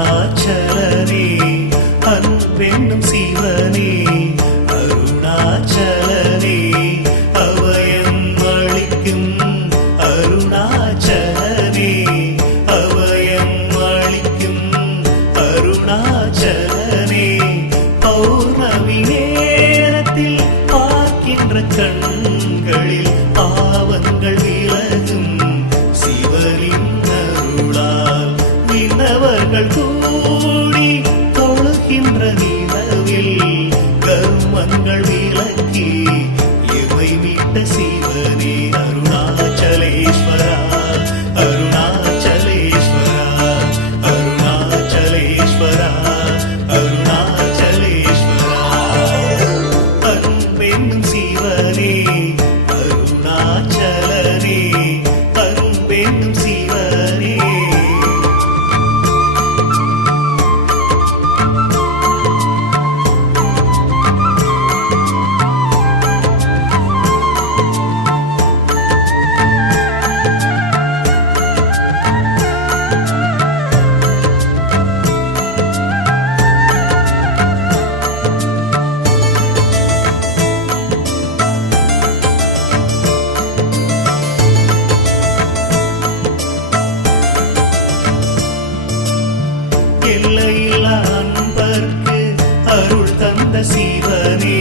அருணாச்சலனே அன்பென்னும் சிவனே அருணாச்சலனே அபயம் அளிக்கும் அருணாச்சலனே அபயம் அளிக்கும் அருணாச்சலனே பௌர்ணமி நேரத்தில் பார்க்கின்ற கண்களில் பாவங்கள் விலகும் சிவனின் அருளால் விண்ணவர்கள் கூடி தொழுகின்ற நிலவில் கர்மங்கள் விலக்கி இவை விட்ட சிவனே அருணாச்சலேஸ்வரா அருணாச்சலேஸ்வரா அருணாச்சலேஸ்வரா அருணாச்சலேஸ்வரா அன்பென்னும் சிவனே அருணாச்சலனே அன்பென்னும் சிவனே எல்லையில்லா அன்பர்க்கு அருள் தந்த சிவனே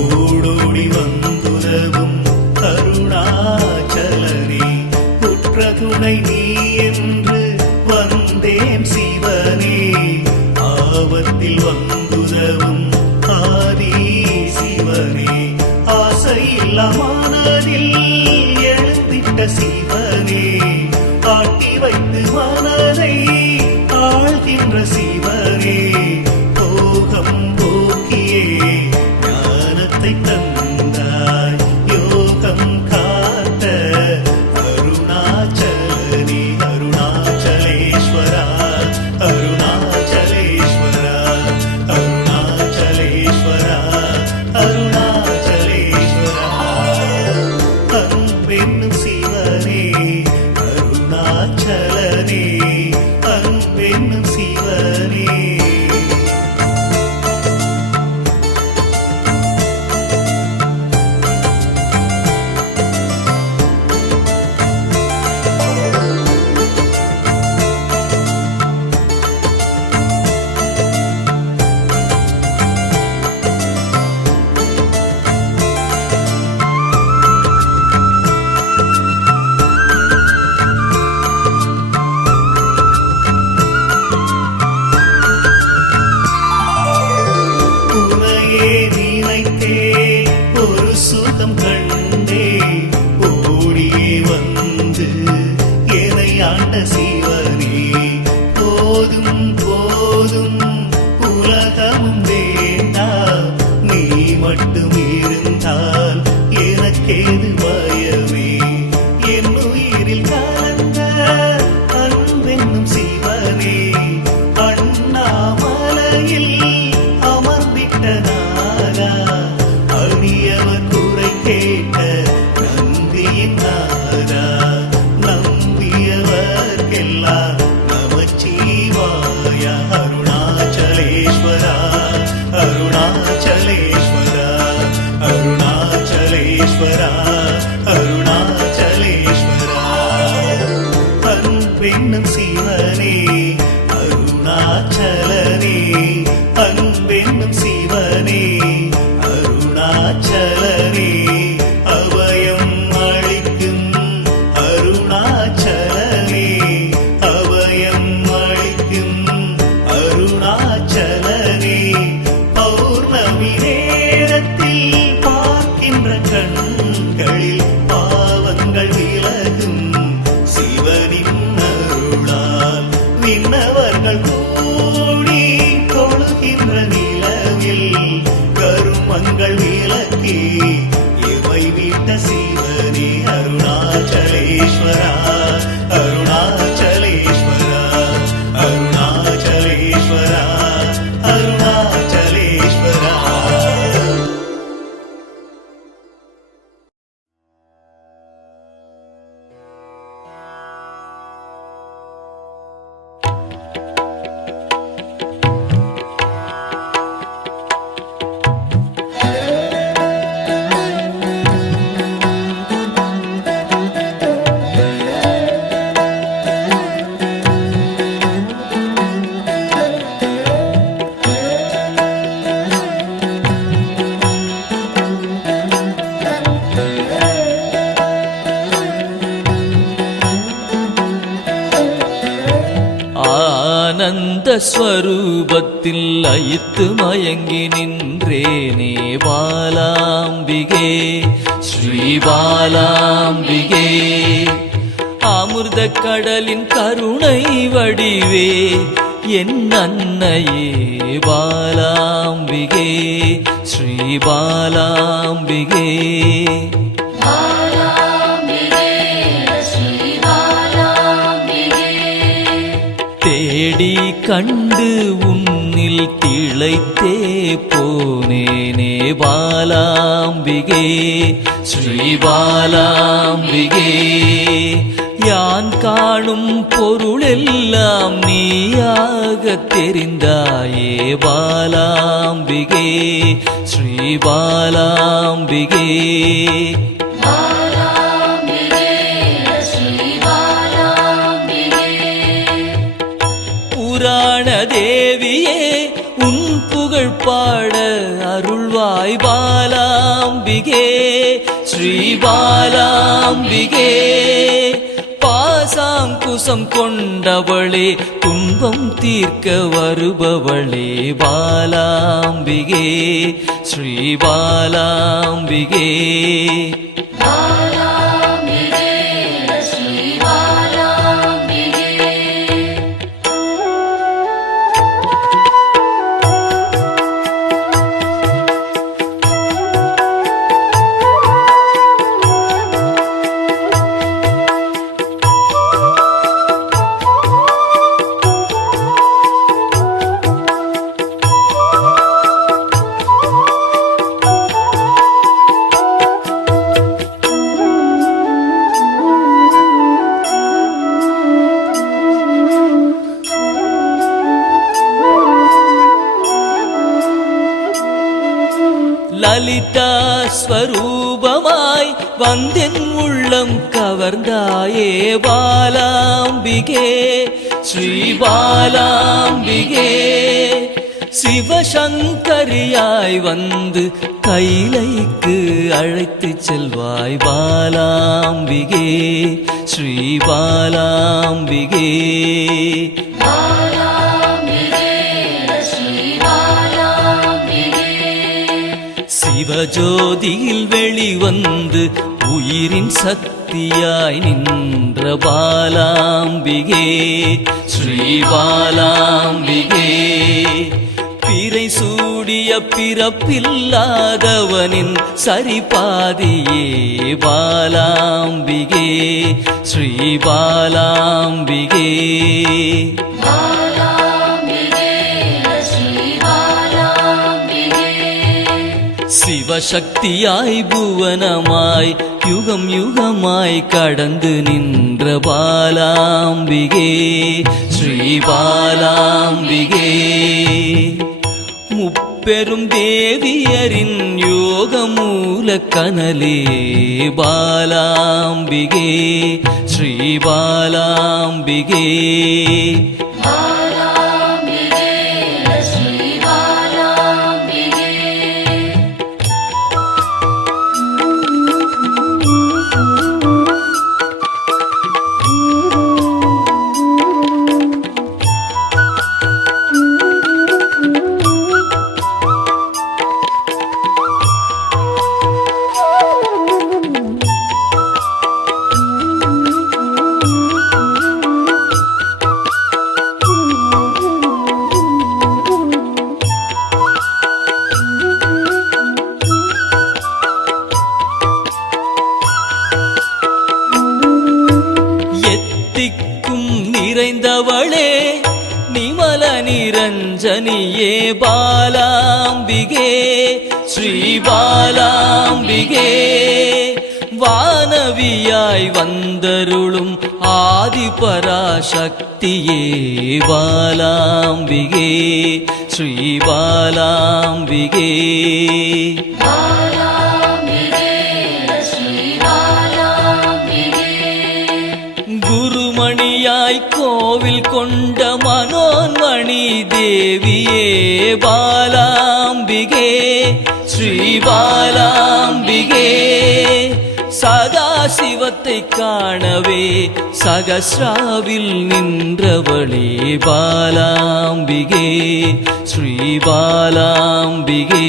ஓடோடி வந்துதவும் அருணாச்சலனே உற்ற துணை நீ என்று வந்தேன் சிவனே ஆபத்தில் வந்துதவும் ஆதி சிவனே ஆசையில்லா மனதில் எழுந்திட்ட சிவனே ஆட்டி வைத்து மனதை ஆழ்கின்ற சிவனே போகம் போக்கியே ஞானத்தை தந்தாய் யோகம் காத்த அருணாச்சலனே அருணாச்சலேஸ்வரா அருணாச்சலேஸ்வரா அருணாச்சலேஸ்வரா அருணாச்சலேஸ்வரா அன்பென்னும் சிவனே அருணாச்சலனே அன்பென்னும் சிவனே ஒரு சுகம் கண்டே ஓடியே வந்து என்னை ஆண்ட சிவனே போதும் போதும் உலகமும் வேண்டாம் நீ மட்டும் இருந்தால் எனக்கேது பயமே என் உயிரில் கலந்த அன்பென்னும் சிவனே அண்ணாமலையில் அமர்ந்திட்ட நாரா அடியவர் குறை கேட்ட நந்தியின் நாரா நம்பியவர்க்கெல்லாம் நமச்சிவாய அருணாச்சலேஸ்வரா அருணாச்சலேஸ்வரா அருணாச்சலேஸ்வரா அருணாச்சலேஸ்வரா அன்பென்னும் சிவனே அருணாச்சலனே அன்பென்னும் சிவனே அருணாச்சலனே அபயம் அளிக்கும் அருணாச்சலனே அபயம் அளிக்கும் அருணாச்சலனே பௌர்ணமி நேரத்தில் பார்க்கின்ற கண்களில் பாவங்கள் விலகும் சிவனின் அருளால் விண்ணவர்கள் கூடி தொழுகின்ற நிலவில் கருமங்கள் விலக்கி இவை விட்ட சிவனே அருணாச்சலேஸ்வரா அருணாச்சலேஸ்வரா அருணாச்சலேஸ்வரா அருணாச்சலேஸ்வரா ஆனந்த ஸ்வரூபத்தில் லயித்து மயங்கி நின்றேனே பாலாம்பிகே ஸ்ரீ பாலாம்பிகே. அமிர்த கடலின் கருணை வடிவே என் அன்னையே பாலாம்பிகே ஸ்ரீ பாலாம்பிகே. தேடி கண்டு உன்னில் திளைத்தே போனேனே பாலாம்பிகே ஸ்ரீ பாலாம்பிகே. யான் காணும் பொருளெல்லாம் நீயாக தெரிந்தாயே பாலாம்பிகே ஸ்ரீ பாலாம்பிகே. புராண தேவியே உன் புகழ் பாட அருள்வாய் பாலாம்பிகே ஸ்ரீ பாலாம்பிகே. பாசாங்குசம் கொண்டவளே துன்பம் தீர்க்க வருபவளே பாலாம்பிகே ஸ்ரீ பாலாம்பிகே. லலிதா ஸ்வரூபமாய் வந்தென் உள்ளம் கவர்ந்தாயே பாலாம்பிகே ஸ்ரீ பாலாம்பிகே. சிவசங்கரியாய் வந்து கைலைக்கு அழைத்து செல்வாய் பாலாம்பிகே ஸ்ரீ பாலாம்பிகே. சிவஜோதியில் வெளிவந்து உயிரின் சக்தியாய் நின்ற பாலாம்பிகே ஸ்ரீ பாலாம்பிகே. பிறை சூடிய பிறப்பில்லாதவனின் சரிபாதியே பாலாம்பிகே ஸ்ரீ பாலாம்பிகே. சிவசக்தியாய் புவனமாய் யுகம் யுகமாய் கடந்து நின்ற பாலாம்பிகே ஸ்ரீ பாலாம்பிகே. முப்பெரும் தேவியரின் யோக மூல கனலே பாலாம்பிகே ஸ்ரீ பாலாம்பிகே. நிறைந்தவளே நிமல நிரஞ்சனியே பாலாம்பிகே ஸ்ரீ பாலாம்பிகே. வானவியாய் வந்தருளும் ஆதிபராசக்தியே பாலாம்பிகே ஸ்ரீ பாலாம்பிகே. குருமணியாய் கோவில் கொண்ட மனோன்மணி தேவியே பாலாம்பிகே ஸ்ரீ பாலாம்பிகே. சதா சிவத்தை காணவே சகஸ்ராவில் நின்றவளே பாலாம்பிகே ஸ்ரீ பாலாம்பிகே.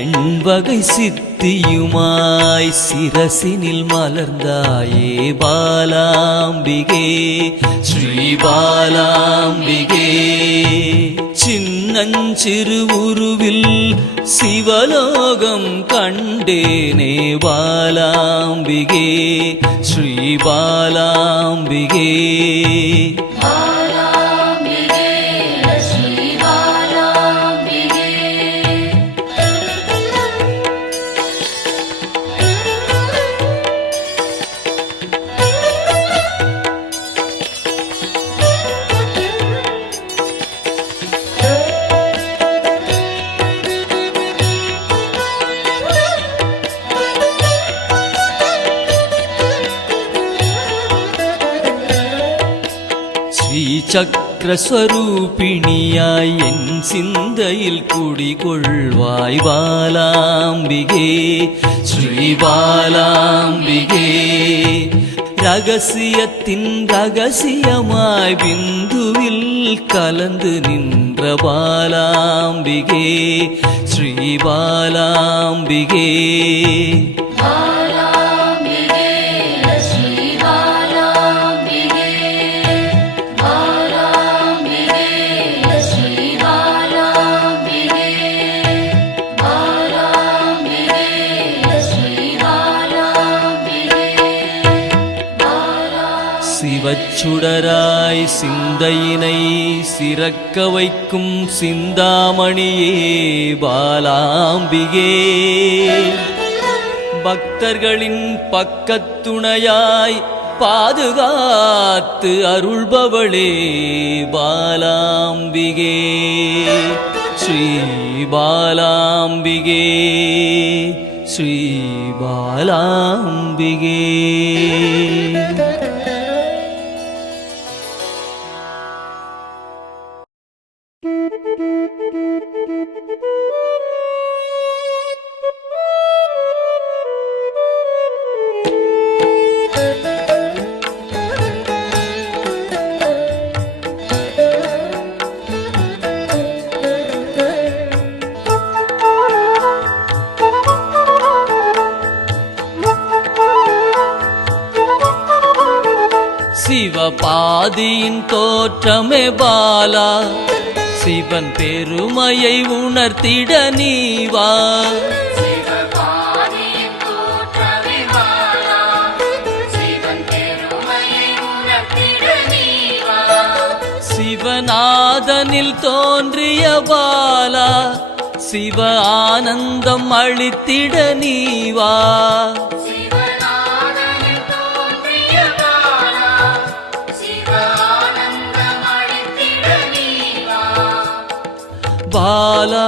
எண்வகை சித்தியுமாய் சிரசினில் மலர்ந்தாயே பாலாம்பிகே ஸ்ரீ பாலாம்பிகே. சின்னஞ்சிறு உருவில் சிவலோகம் கண்டேனே பாலாம்பிகே ஸ்ரீ பாலாம்பிகே. சக்கரஸ்வரூபிணியாய் என் சிந்தையில் குடிகொள்வாய் பாலாம்பிகே ஸ்ரீ பாலாம்பிகே. ரகசியத்தின் ரகசியமாய் பிந்துவில் கலந்து நின்ற பாலாம்பிகே ஸ்ரீ பாலாம்பிகே. சிவச்சுடராய் சிந்தையினை சிறக்க வைக்கும் சிந்தாமணியே பாலாம்பிகே. பக்தர்களின் பக்கத்துணையாய் பாதுகாத்து அருள்பவளே பாலாம்பிகே ஸ்ரீ பாலாம்பிகே ஸ்ரீ பாலாம்பிகே. சிவபாதியின் தோற்றமே பாலா சிவன் பெருமையை உணர்த்திட நீவா. சிவநாதனில் தோன்றிய பாலா சிவ ஆனந்தம் அளித்திட நீவா. பாலா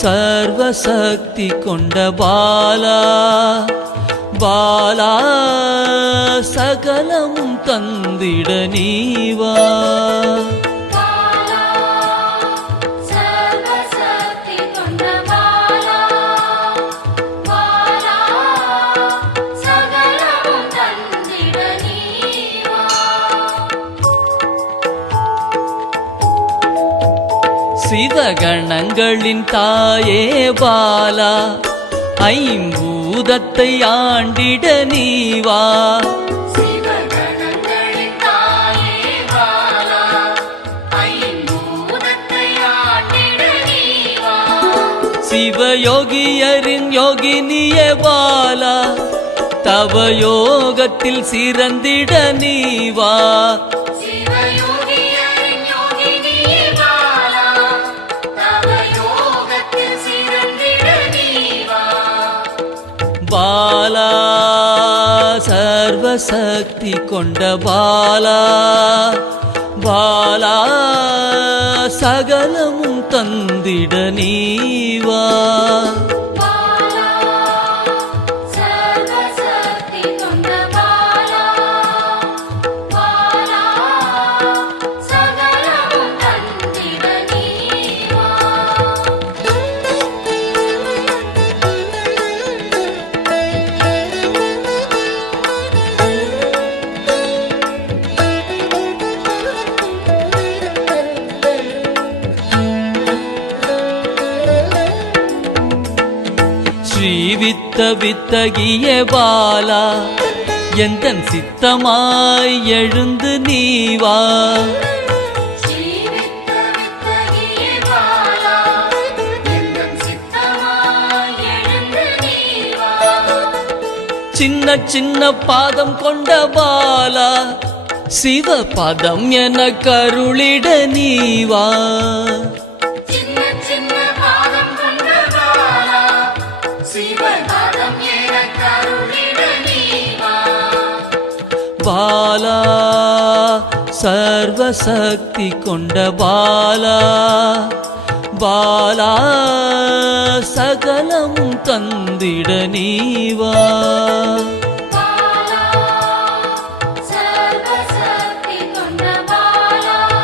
சர்வசக்தி கொண்ட பாலா பாலா சகலமும் தந்திட நீவா. சிவகணங்களின் தாயே பாலா ஐம்பூதத்தை ஆண்டிட நீவா. சிவயோகியரின் யோகினியே பாலா தவ யோகத்தில் சிறந்திட நீவா. பாலா சர்வசக்தி கொண்ட பாலா பாலா சகலமும் தந்திட நீவா. வித்தகிய பாலா எந்தன் சித்தமாய் எழுந்து நீவா சின்ன சின்ன பாதம் கொண்ட பாலா சிவ பாதம் என கருளிட நீவா பாலா சர்வசக்தி கொண்ட பாலா பாலா சகலம் தந்திட நீவா